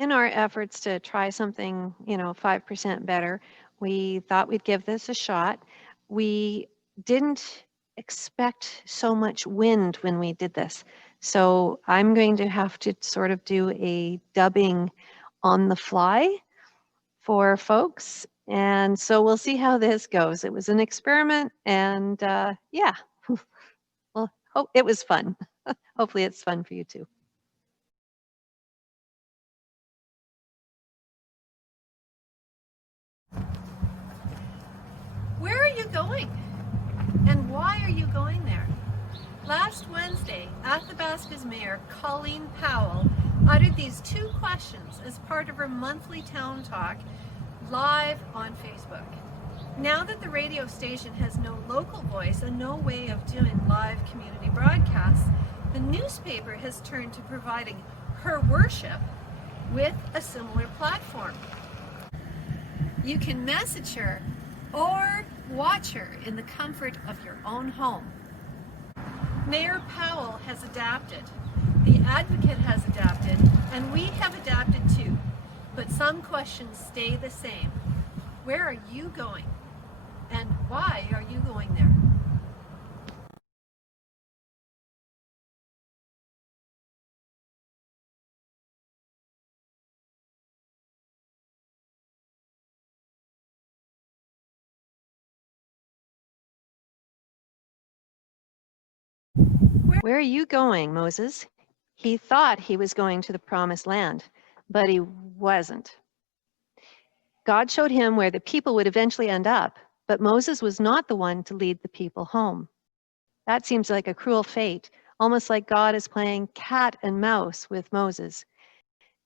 In our efforts to try something, 5% better, we thought we'd give this a shot. We didn't expect so much wind when we did this. So I'm going to have to sort of do a dubbing on the fly for folks. And so we'll see how this goes. It was an experiment, and yeah, well, it was fun. Hopefully it's fun for you too. Where are you going? And why are you going there? Last Wednesday, Athabasca's mayor, Colleen Powell, uttered these two questions as part of her monthly town talk live on Facebook. Now that the radio station has no local voice and no way of doing live community broadcasts, the newspaper has turned to providing her worship with a similar platform. You can message her or watch her in the comfort of your own home. Mayor Powell has adapted, the Advocate has adapted, and we have adapted too. But some questions stay the same. Where are you going? And why are you going there? Where are you going, Moses? He thought he was going to the promised land, but he wasn't. God showed him where the people would eventually end up, but Moses was not the one to lead the people home. That seems like a cruel fate, almost like God is playing cat and mouse with Moses.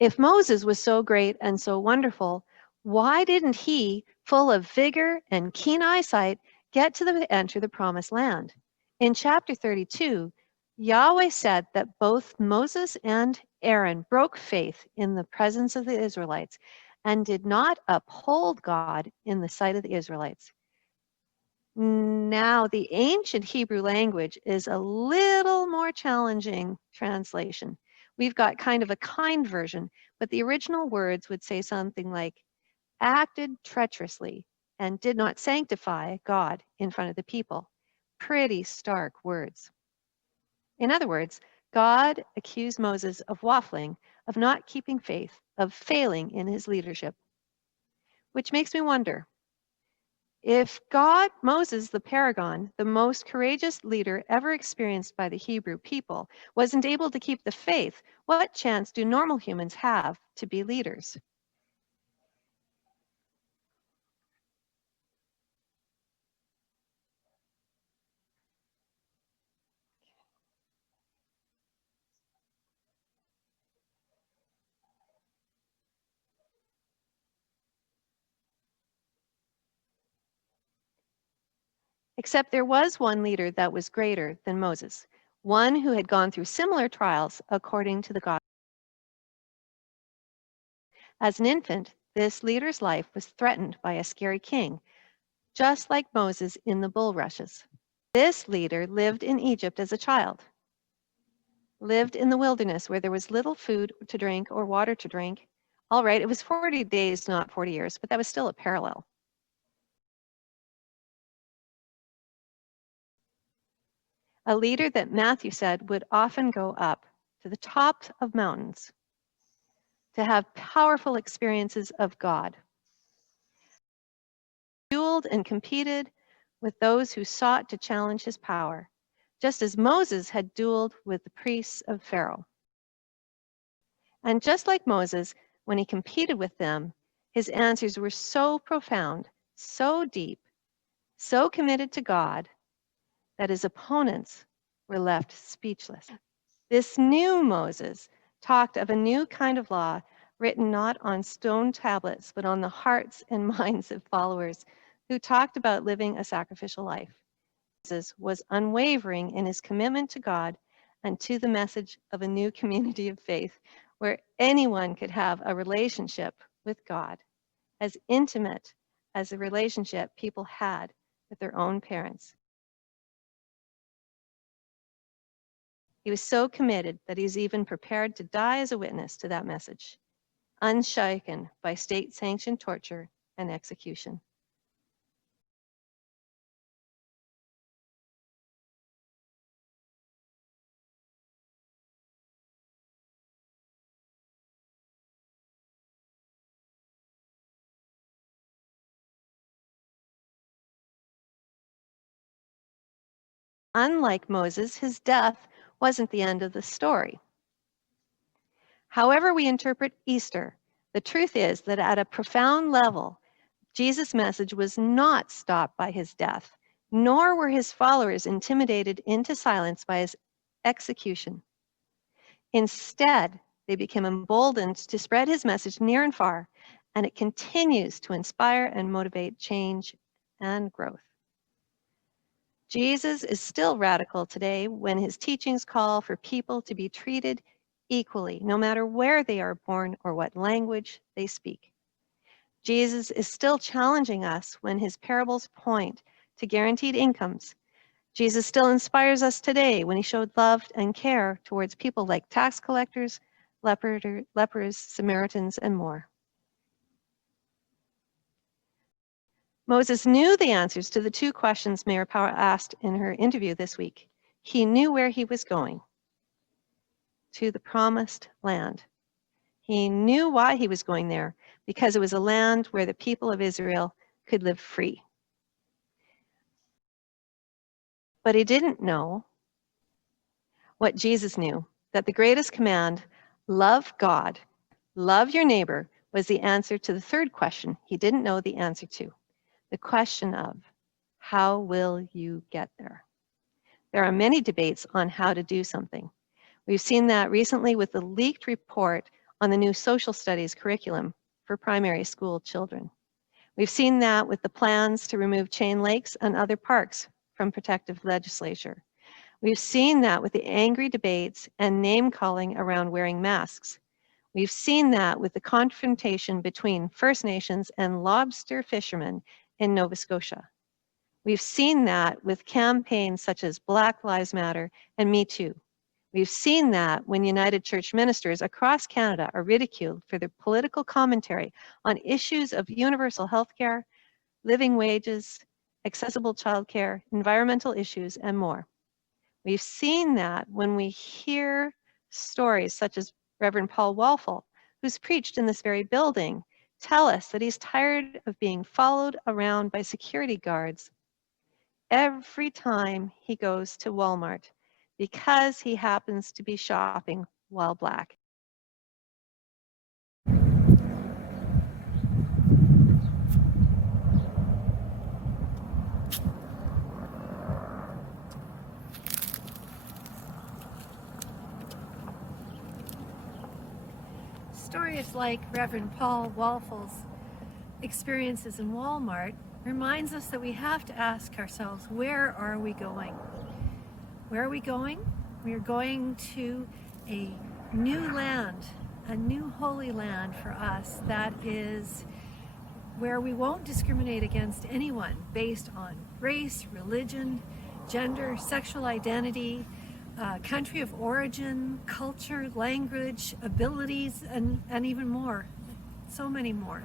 If Moses was so great and so wonderful, why didn't he, full of vigor and keen eyesight, get to enter the promised land? In chapter 32, Yahweh said that both Moses and Aaron broke faith in the presence of the Israelites and did not uphold God in the sight of the Israelites. Now, the ancient Hebrew language is a little more challenging translation. We've got kind of a kind version, but the original words would say something like, acted treacherously and did not sanctify God in front of the people. Pretty stark words. In other words, God accused Moses of waffling, of not keeping faith, of failing in his leadership. Which makes me wonder, if God, Moses, the paragon, the most courageous leader ever experienced by the Hebrew people, wasn't able to keep the faith, what chance do normal humans have to be leaders? Except there was one leader that was greater than Moses, one who had gone through similar trials according to the God. As an infant, this leader's life was threatened by a scary king, just like Moses in the bulrushes. This leader lived in Egypt as a child, lived in the wilderness where there was little food to drink or water to drink. All right, it was 40 days, not 40 years, but that was still a parallel. A leader that Matthew said would often go up to the tops of mountains to have powerful experiences of God. Dueled and competed with those who sought to challenge his power, just as Moses had dueled with the priests of Pharaoh. And just like Moses, when he competed with them, his answers were so profound, so deep, so committed to God, that his opponents were left speechless. This new Moses talked of a new kind of law written not on stone tablets, but on the hearts and minds of followers who talked about living a sacrificial life. Moses was unwavering in his commitment to God and to the message of a new community of faith where anyone could have a relationship with God as intimate as the relationship people had with their own parents. He was so committed that he's even prepared to die as a witness to that message. unshaken by state-sanctioned torture and execution. Unlike Moses, his death wasn't the end of the story. However we interpret Easter, the truth is that at a profound level, Jesus' message was not stopped by his death, nor were his followers intimidated into silence by his execution. Instead, they became emboldened to spread his message near and far, and it continues to inspire and motivate change and growth. Jesus is still radical today when his teachings call for people to be treated equally, no matter where they are born or what language they speak. Jesus is still challenging us when his parables point to guaranteed incomes. Jesus still inspires us today when he showed love and care towards people like tax collectors, lepers, Samaritans, and more. Moses knew the answers to the two questions Mayor Power asked in her interview this week. He knew where he was going, to the promised land. He knew why he was going there, because it was a land where the people of Israel could live free. But he didn't know what Jesus knew, that the greatest command, love God, love your neighbor, was the answer to the third question he didn't know the answer to, the question of, how will you get there? There are many debates on how to do something. We've seen that recently with the leaked report on the new social studies curriculum for primary school children. We've seen that with the plans to remove chain lakes and other parks from protective legislation. We've seen that with the angry debates and name calling around wearing masks. We've seen that with the confrontation between First Nations and lobster fishermen in Nova Scotia. We've seen that with campaigns such as Black Lives Matter and Me Too. We've seen that when United Church ministers across Canada are ridiculed for their political commentary on issues of universal health care, living wages, accessible childcare, environmental issues, and more. We've seen that when we hear stories such as Reverend Paul Walfall, who's preached in this very building, tell us that he's tired of being followed around by security guards every time he goes to Walmart because he happens to be shopping while Black. Stories like Reverend Paul Walfall's experiences in Walmart reminds us that we have to ask ourselves, where are we going? Where are we going? We are going to a new land, a new holy land for us that is where we won't discriminate against anyone based on race, religion, gender, sexual identity, country of origin, culture, language, abilities, and even more. So many more.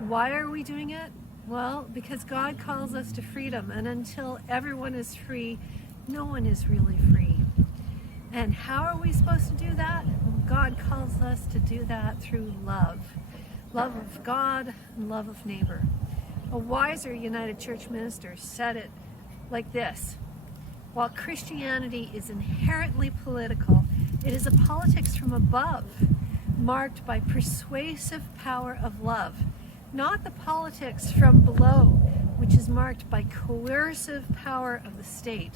Why are we doing it? Well, because God calls us to freedom, and until everyone is free, no one is really free. And how are we supposed to do that? God calls us to do that through love. Love of God and love of neighbor. A wiser United Church minister said it like this: while Christianity is inherently political, it is a politics from above, marked by persuasive power of love, not the politics from below, which is marked by coercive power of the state.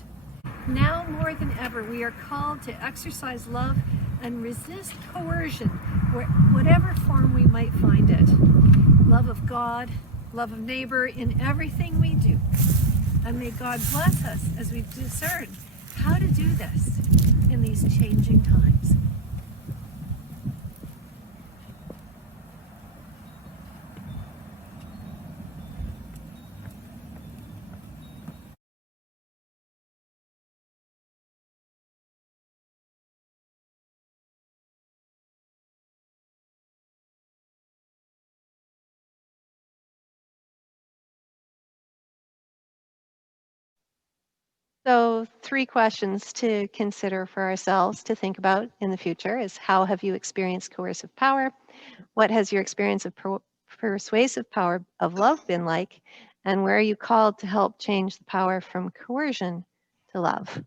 Now more than ever, we are called to exercise love and resist coercion, whatever form we might find it. Love of God, love of neighbor in everything we do. And may God bless us as we discern how to do this in these changing times. So 3 questions to consider for ourselves to think about in the future is how have you experienced coercive power? What has your experience of persuasive power of love been like? And where are you called to help change the power from coercion to love?